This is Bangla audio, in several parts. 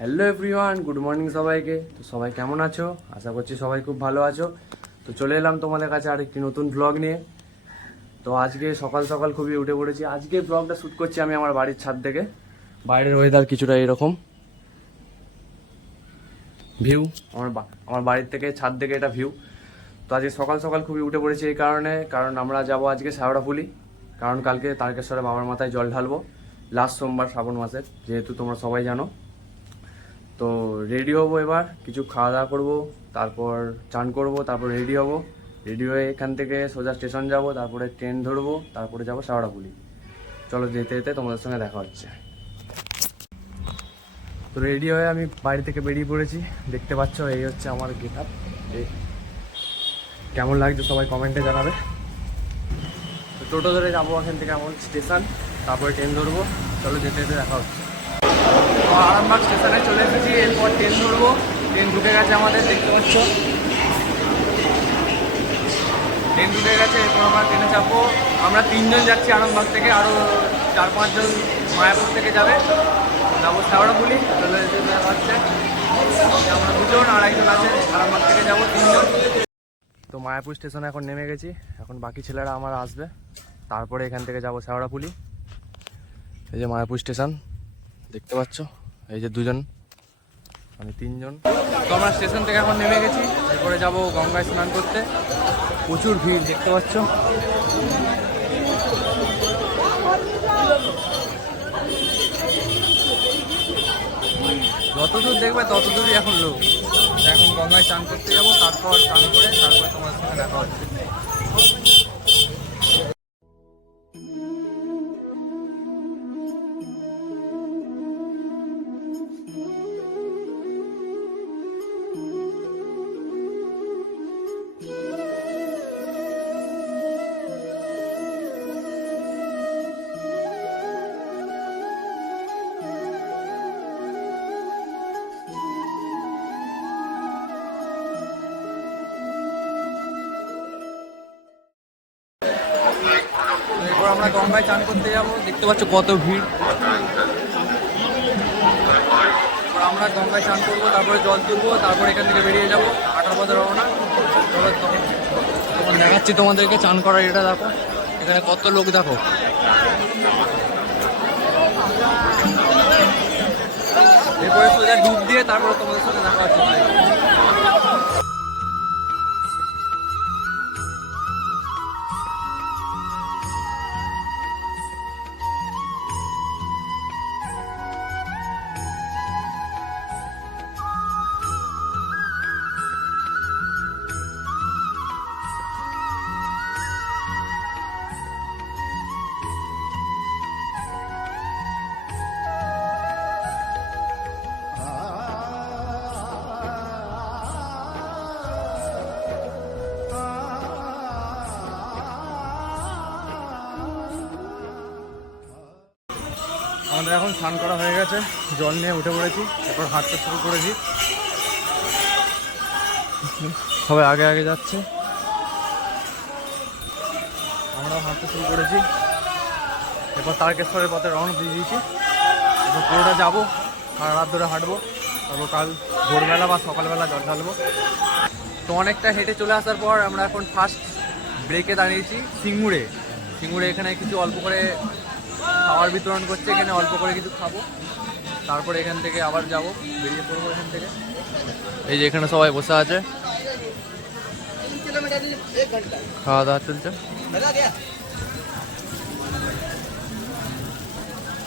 হ্যালো এভরিওয়ান, গুড মর্নিং সবাইকে। তো সবাই কেমন আছো? আশা করছি সবাই খুব ভালো আছো। তো চলে এলাম তোমাদের কাছে আর একটি নতুন ব্লগ নিয়ে। তো আজকে সকাল সকাল খুবই উঠে পড়েছি। আজকে ব্লগটা শ্যুট করছি আমি আমার বাড়ির ছাদ থেকে। বাইরের ওয়েদার কিছুটা এরকম ভিউ, আমার বাড়ির থেকে ছাদ থেকে এটা ভিউ। তো আজকে সকাল সকাল খুবই উঠে পড়েছি এই কারণ আমরা যাব আজকে শ্যাওড়াফুলি। কারণ কালকে তারকেশ্বরে বাবার মাথায় জল ঢালবো, লাস্ট সোমবার শ্রাবণ মাসের, যেহেতু তোমরা সবাই জানো। তো রেডি হবো, এবার কিছু খাওয়া দাওয়া করবো, তারপর চান করবো, তারপর রেডি হবো। রেডি হয়ে এখান থেকে সোজা স্টেশন যাব, তারপরে ট্রেন ধরবো, তারপরে যাবো শ্যাওড়াফুলি। চলো যেতে যেতে তোমাদের সঙ্গে দেখা হচ্ছে। তো রেডি হয়ে আমি বাড়ি থেকে বেরিয়ে পড়েছি, দেখতে পাচ্ছ এই হচ্ছে আমার গেট আপ। কেমন লাগছে সবাই কমেন্টে জানাবে। তো টোটো ধরে যাবো এখান থেকে আমার স্টেশন, তারপরে ট্রেন ধরবো। চলো যেতে যেতে দেখা হচ্ছে। আরামবাগ স্টেশনে চলে এসেছি, এরপর ট্রেন ধরবো। ট্রেন ঢুকে গেছে আমাদের, দেখতে পাচ্ছ ট্রেন ঢুকে গেছে। এরপর আমরা ট্রেনে চাপবো। আমরা 3 জন যাচ্ছি আরামবাগ থেকে, আরও 4-5 জন মায়াপুর থেকে যাবে। যাবো শ্যাওড়াফুলি। চলে যেতে দেখা হচ্ছে। আমরা 2 জন আর একজন আছে, আরামবাগ থেকে যাবো 3 জন। তো মায়াপুর স্টেশনে এখন নেমে গেছি। এখন বাকি ছেলেরা আমার আসবে, তারপরে এখান থেকে যাবো শ্যাওড়াফুলি। এই যে মায়াপুর স্টেশন দেখতে পাচ্ছ, এই যে 2 জন, আমি 3 জন। তো আমরা স্টেশন থেকে এখন নেমে গেছি, এরপরে যাব গঙ্গায় স্নান করতে। প্রচুর ভিড় দেখতে পাচ্ছ। যতদূর দেখবে ততদূরই এখন লোক। এখন গঙ্গায় স্নান করতে যাবো, তারপর স্নান করে তারপরে তোমার সঙ্গে দেখা হচ্ছে। এরপর আমরা গঙ্গায় চান করতে যাবো, দেখতে পাচ্ছ কত ভিড়। এরপর আমরা গঙ্গায় চান করবো, তারপরে জল তুলবো, তারপর এখান থেকে বেরিয়ে যাবো 8টার পথে রওনা। তখন দেখাচ্ছি তোমাদেরকে চান করার। এটা দেখো, এখানে কত লোক দেখো। এরপরে সোজা ডুব দিয়ে তারপরে তোমাদের সাথে দেখা হচ্ছে। আমাদের এখন স্নান করা হয়ে গেছে, জল নিয়ে উঠে পড়েছি, এরপর হাঁটতে শুরু করেছি। সবাই আগে আগে যাচ্ছে, আমরাও হাঁটতে শুরু করেছি। এরপর তারকেশ্বরের পথে রওনা দিয়ে দিয়েছি। এরপর পুরোটা যাবো, সারা রাত ধরে হাঁটবো, তারপর কাল ভোরবেলা বা সকালবেলা জল ঢালবো। তো অনেকটা হেঁটে চলে আসার পর আমরা এখন ফার্স্ট ব্রেকে দাঁড়িয়েছি সিঙ্গুরে। এখানে কিছু অল্প করে খাবার বিতরণ করছে, এখানে অল্প করে কিছু খাবো, তারপরে এখান থেকে আবার যাব, বেরিয়ে পড়বো এখান থেকে। এই যে এখানে সবাই বসে আছে, খাওয়া দাওয়া চলছে।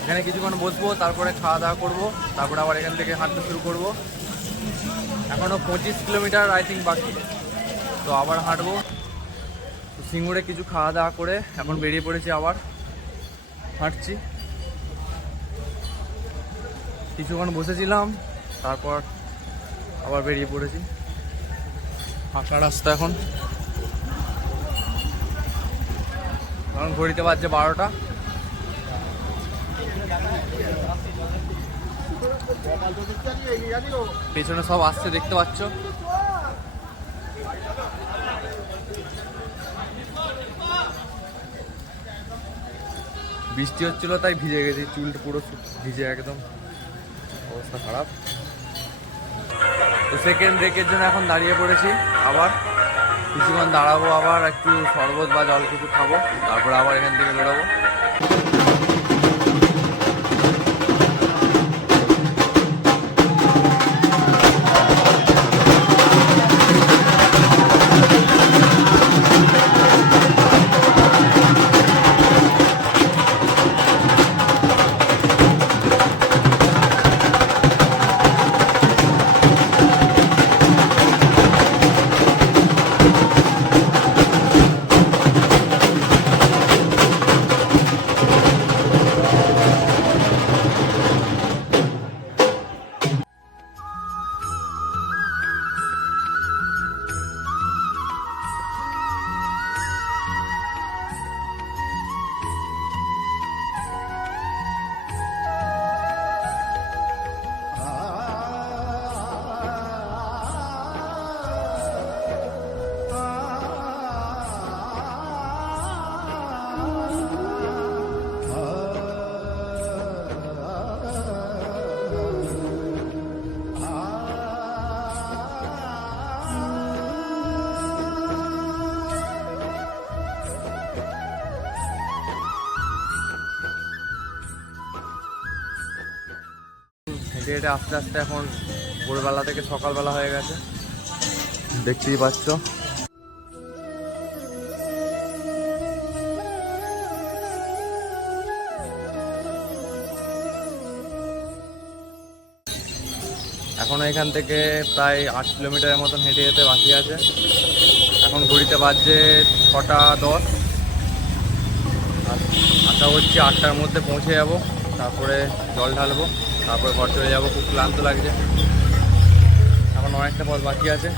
এখানে কিছুক্ষণ বসবো, তারপরে খাওয়া দাওয়া করবো, তারপরে আবার এখান থেকে হাঁটতে শুরু করবো। এখনও 25 কিলোমিটার আই থিঙ্ক বাকি, তো আবার হাঁটবো। সিঙ্গুরে কিছু খাওয়া দাওয়া করে এখন বেরিয়ে পড়েছি, আবার হাঁটছি। কিছুক্ষণ বসেছিলাম, তারপর আবার বেরিয়ে পড়েছি। ফাঁকা রাস্তা এখন ঘড়িতে বাজছে 12টা। পেছনে সব আসছে দেখতে পাচ্ছ। বৃষ্টি হচ্ছিল তাই ভিজে গেছি, চুলটা পুরো ভিজে একদম। অবস্থা খারাপ। তো সেকেন্ড ব্রেকের জন্য এখন দাঁড়িয়ে পড়েছি, আবার কিছুক্ষণ দাঁড়াবো, আবার একটু শরবত বা জল কিছু খাবো, তারপরে আবার এখান থেকে বেরোবো। হেঁটে হেঁটে আস্তে আস্তে এখন ভোরবেলা থেকে সকালবেলা হয়ে গেছে, দেখতেই পাচ্ছ। এখনো এখান থেকে প্রায় 8 কিলোমিটারের মতন হেঁটে যেতে বাকি আছে। এখন ঘড়িতে বাজছে 6:10। আশা করছি 8টার মধ্যে পৌঁছে যাব, তারপরে জল ঢালবো, তারপরে ঘর চলে যাবো। খুব ক্লান্ত লাগছে, এখন অনেকটা পথ বাকি আছে।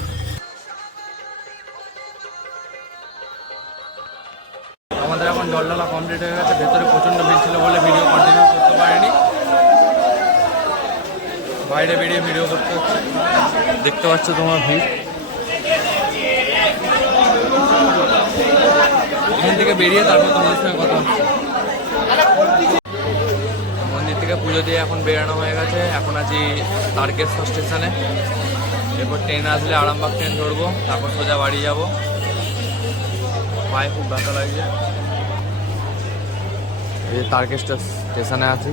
আমাদের এখন জল ঢালা কমপ্লিট হয়ে গেছে। ভেতরে প্রচণ্ড ভিড় ছিল বলে ভিডিও কন্টিনিউ করতে পারিনি, বাইরে বেরিয়ে ভিডিও করতে হচ্ছে। দেখতে পাচ্ছ তোমার ভিড়। এখান থেকে বেরিয়ে তারপর তোমাদের সঙ্গে কথা হচ্ছে। মন্দির থেকে পুজো দিয়ে এখন বেরানো হয়ে গেছে। এখন আছি তারকেশ্বর স্টেশনে। এরপর ট্রেন আসলে আরামবাগ ট্রেন ধরবো, তারপর সোজা বাড়ি যাব। পায়ে খুব ব্যথা লাগছে। এই তারকেশ্বর স্টেশনে আছি।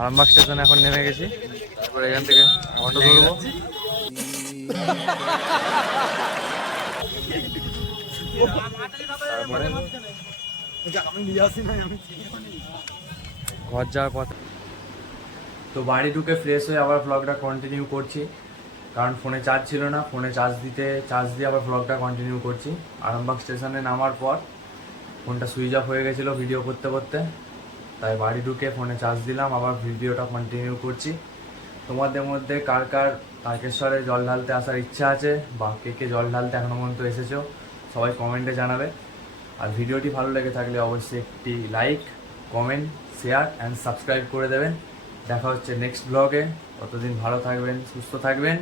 আরামবাগ স্টেশনে এখন নেমে গেছি। তারপরে এখান থেকে অটো ধরবো। তারপরে ঘর যাওয়ার পথ। তো বাড়ি ঢুকে ফ্রেশ হয়ে আবার ব্লগটা কন্টিনিউ করছি, কারণ ফোনে চার্জ ছিল না। ফোনে চার্জ দিয়ে আবার ব্লগটা কন্টিনিউ করছি। আরামবাগ স্টেশনে নামার পর ফোনটা সুইচ অফ হয়ে গেছিলো ভিডিও করতে করতে, তাই বাড়ি ঢুকে ফোনে চার্জ দিলাম, আবার ভিডিওটা কন্টিনিউ করছি। তোমাদের মধ্যে কার কার তারকেশ্বরে জল ঢালতে আসার ইচ্ছা আছে বা কে কে জল ঢালতে এখনো পর্যন্ত এসেছো, সবাই কমেন্টে জানাবে। আর ভিডিওটি ভালো লেগে থাকলে অবশ্যই একটি like, comment, share and subscribe করে দেবেন। দেখা হচ্ছে নেক্সট ব্লগে। ততদিন ভালো থাকবেন, সুস্থ থাকবেন।